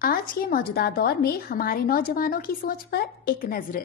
آج کے موجودہ دور میں ہمارے نوجوانوں کی سوچ پر ایک نظر۔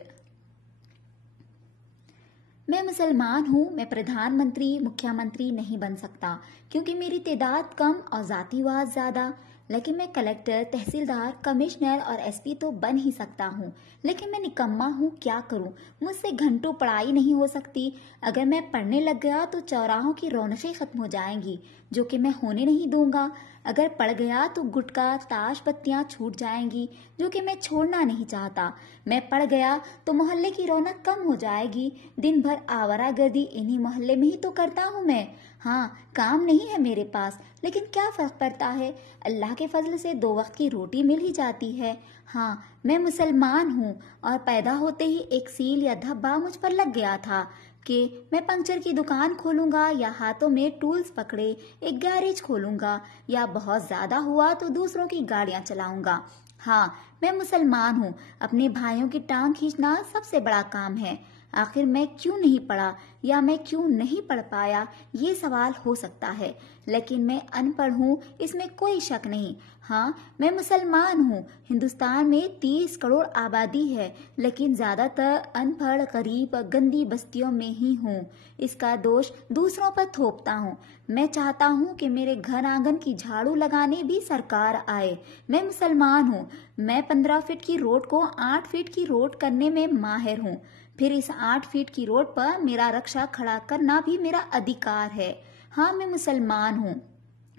میں مسلمان ہوں، میں پردھان منتری مکھیہ منتری نہیں بن سکتا کیونکہ میری تعداد کم اور ذاتی واز زیادہ، لیکن میں کلیکٹر، تحصیلدار، کمشنر اور ایس پی تو بن ہی سکتا ہوں۔ لیکن میں نکما ہوں، کیا کروں؟ مجھ سے گھنٹوں پڑھائی نہیں ہو سکتی۔ اگر میں پڑھنے لگ گیا تو چوراہوں کی رونقیں ختم ہو جائیں گی، جو کہ میں ہونے نہیں دوں گا۔ اگر پڑ گیا تو گٹکا، تاش بتیاں چھوٹ جائیں گی، جو کہ میں چھوڑنا نہیں چاہتا۔ میں پڑ گیا تو محلے کی رونق کم ہو جائے گی۔ دن بھر آوارہ گردی انہی محلے میں ہی تو کرتا ہوں میں۔ ہاں، کام نہیں ہے میرے پاس، لیکن کیا فرق پڑتا ہے؟ اللہ کے فضل سے 2 وقت کی روٹی مل ہی جاتی ہے۔ ہاں، میں مسلمان ہوں اور پیدا ہوتے ہی ایک سیل یا دھبا مجھ پر لگ گیا تھا کہ میں پنکچر کی دکان کھولوں گا یا ہاتھوں میں ٹولز پکڑے ایک گیریج کھولوں گا یا بہت زیادہ ہوا تو دوسروں کی گاڑیاں چلاؤں گا۔ ہاں، میں مسلمان ہوں، اپنے بھائیوں کی ٹانگ کھینچنا سب سے بڑا کام ہے۔ آخر میں کیوں نہیں پڑھا یا میں کیوں نہیں پڑھ پایا، یہ سوال ہو سکتا ہے، لیکن میں ان پڑھ ہوں، اس میں کوئی شک نہیں۔ ہاں، میں مسلمان ہوں۔ ہندوستان میں 30 کروڑ آبادی ہے، لیکن زیادہ تر ان پڑھ، غریب اور گندی بستیوں میں ہی ہوں۔ اس کا دوش دوسروں پر تھوپتا ہوں۔ میں چاہتا ہوں کہ میرے گھر آنگن کی جھاڑو لگانے بھی سرکار آئے۔ میں مسلمان ہوں۔ میں 15 فٹ کی روڈ کو 8 فٹ کی روڈ کرنے میں ماہر ہوں۔ پھر اس 8 فٹ کی روڈ پر میرا رکشا کھڑا کرنا بھی میرا ادھیکار ہے۔ ہاں، میں مسلمان ہوں۔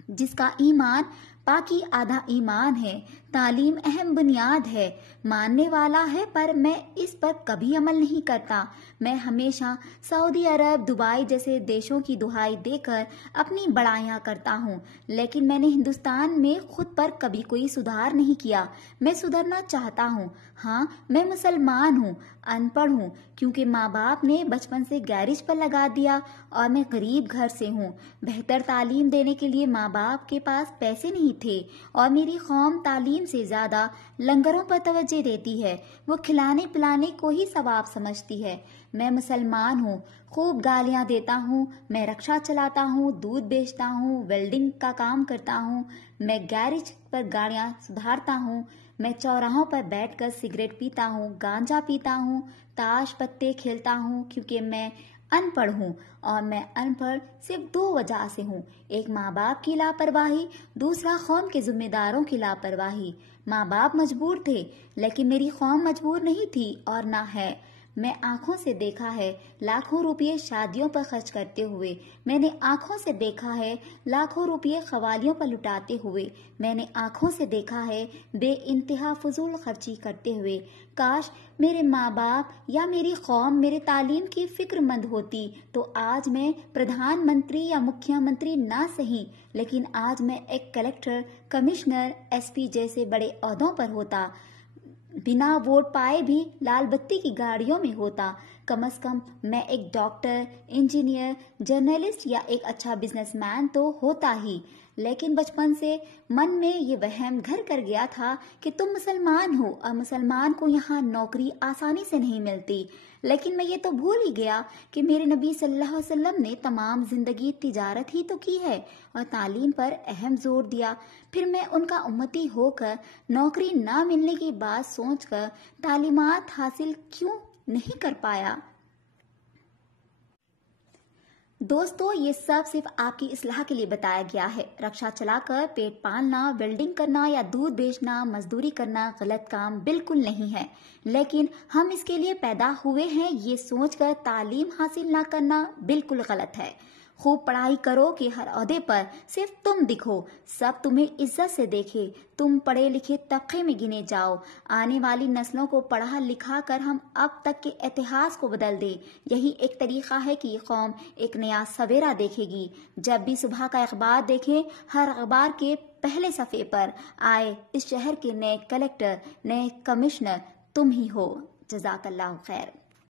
جس کا ایمان پاکی آدھا ایمان ہے، تعلیم اہم بنیاد ہے، ماننے والا ہے، پر میں اس پر کبھی عمل نہیں کرتا۔ میں ہمیشہ سعودی عرب، دبئی جیسے دیشوں کی دہائی دے کر اپنی بڑائیاں کرتا ہوں، لیکن میں نے ہندوستان میں خود پر کبھی کوئی سدھار نہیں کیا۔ میں سدھرنا چاہتا ہوں۔ ہاں، میں مسلمان ہوں، ان پڑھ ہوں کیونکہ ماں باپ نے بچپن سے گیریج پر لگا دیا، اور میں غریب گھر سے ہوں۔ بہتر تعلیم دینے کے لیے ماں باپ کے پاس پیسے نہیں تھے، اور میری قوم تعلیم سے زیادہ لنگروں پر توجہ دیتی ہے، وہ کھلانے پلانے کو ہی ثواب سمجھتی ہے۔ میں مسلمان ہوں، خوب گالیاں دیتا ہوں، میں رکشا چلاتا ہوں، دودھ بیچتا ہوں، ویلڈنگ کا کام کرتا ہوں، میں گیریج پر گاڑیاں سدھارتا ہوں، میں چوراہوں پر بیٹھ کر سگریٹ پیتا ہوں، گانجا پیتا ہوں، تاش پتے کھیلتا ہوں، کیونکہ میں ان پڑھ ہوں۔ اور میں ان پڑھ صرف 2 وجہ سے ہوں، ایک ماں باپ کی لاپرواہی، دوسرا قوم کے ذمہ داروں کی لاپرواہی۔ ماں باپ مجبور تھے، لیکن میری قوم مجبور نہیں تھی اور نہ ہے۔ میں آنکھوں سے دیکھا ہے لاکھوں روپے شادیوں پر خرچ کرتے ہوئے، میں نے آنکھوں سے دیکھا ہے لاکھوں روپے قوالیوں پر لٹاتے ہوئے، میں نے آنکھوں سے دیکھا ہے بے انتہا فضول خرچی کرتے ہوئے۔ کاش میرے ماں باپ یا میری قوم میرے تعلیم کی فکر مند ہوتی تو آج میں پردھان منتری یا مکھیہ منتری نہ سہی، لیکن آج میں ایک کلیکٹر، کمشنر، ایس پی جیسے بڑے عہدوں پر ہوتا، بنا ووٹ پائے بھی لال بتی کی گاڑیوں میں ہوتا۔ کم از کم میں ایک ڈاکٹر، انجینئر، جرنلسٹ یا ایک اچھا بزنس مین تو ہوتا ہی۔ لیکن بچپن سے من میں یہ وہم گھر کر گیا تھا کہ تم مسلمان ہو اور مسلمان کو یہاں نوکری آسانی سے نہیں ملتی۔ لیکن میں یہ تو بھول ہی گیا کہ میرے نبی صلی اللہ علیہ وسلم نے تمام زندگی تجارت ہی تو کی ہے اور تعلیم پر اہم زور دیا۔ پھر میں ان کا امتی ہو کر نوکری نہ ملنے کی بات سوچ کر تعلیمات حاصل کیوں نہیں کر پایا؟ دوستو، یہ سب صرف آپ کی اصلاح کے لیے بتایا گیا ہے۔ رکشا چلا کر پیٹ پالنا، ویلڈنگ کرنا یا دودھ بیچنا، مزدوری کرنا غلط کام بالکل نہیں ہے، لیکن ہم اس کے لیے پیدا ہوئے ہیں یہ سوچ کر تعلیم حاصل نہ کرنا بالکل غلط ہے۔ خوب پڑھائی کرو کہ ہر عہدے پر صرف تم دکھو، سب تمہیں عزت سے دیکھے، تم پڑھے لکھے طبقے میں گنے جاؤ۔ آنے والی نسلوں کو پڑھا لکھا کر ہم اب تک کے اتہاس کو بدل دیں۔ یہی ایک طریقہ ہے کہ یہ قوم ایک نیا سویرا دیکھے گی۔ جب بھی صبح کا اخبار دیکھیں، ہر اخبار کے پہلے صفحے پر آئے اس شہر کے نئے کلیکٹر، نئے کمشنر تم ہی ہو۔ جزاک اللہ خیر۔